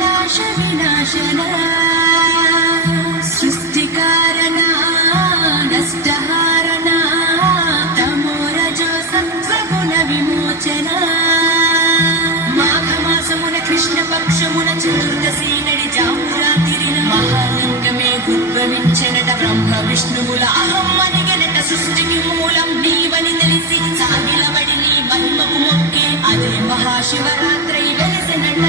नाश विनाशन सृष्टिकारण नष्टहारण तमोरजो सत्त्वगुण विमोचन माघमासमुन कृष्ण पक्षमुन चतुर्दशी नडि जामुरातिरिन महालिंगमे उद्भविंचनट ब्रह्म विष्णुमुल अहं मनिगनट सृष्टिकी मूलं नीवनि తెలిసి సాగిలబడి నీ మహిమకు మొక్కే అదే మహాశివరాత్రి వెలిసినట